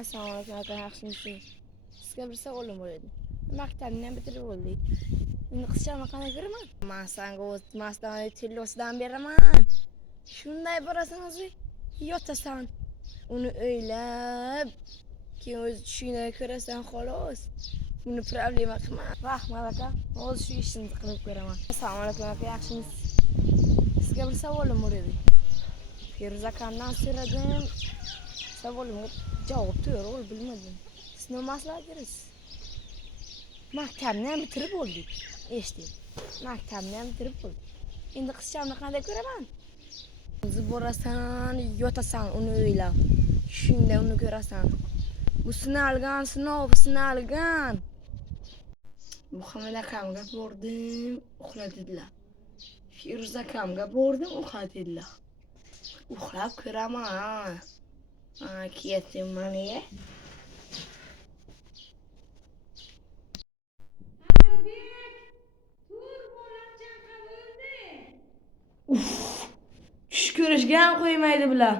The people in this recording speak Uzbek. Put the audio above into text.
Assalomu alaykum aka, yaxshimisiz? Sizga bir savolim bor edi. Maktabni ham bitirib oldik. Endi qizchani qanday ko'raman? Men senga o'tmasdan tillosidan beraman. Shunday borasan o'zi, yotasan. Uni o'ylab, keyin o'z tushingda ko'rasan xolos. Buni problema qilma. Rahmat aka, hozir shu ishni qilib ko'raman. Assalomu alaykum aka, yaxshimisiz? Sizga bir savolim bor edi. Feruza akamdan so'radim. Savolimga javob to'g'ri bilmadim. Siz nima maslahat berasiz? Maktabni ham bitirib oldik. Eshiting. Maktabni ham bitirib oldik. Endi qizchamni qanday ko'raman? O'zi borasan, yotasan uni o'ylab. Shunda uni ko'rasan. Bu sinalgan. Muhammad akamga bordim, uxladilar. Feruza akamga bordim, uxladilar. Uxlab ko'raman. Ketdim maniga. Tush ko'rishga ham qo'ymaydi bular.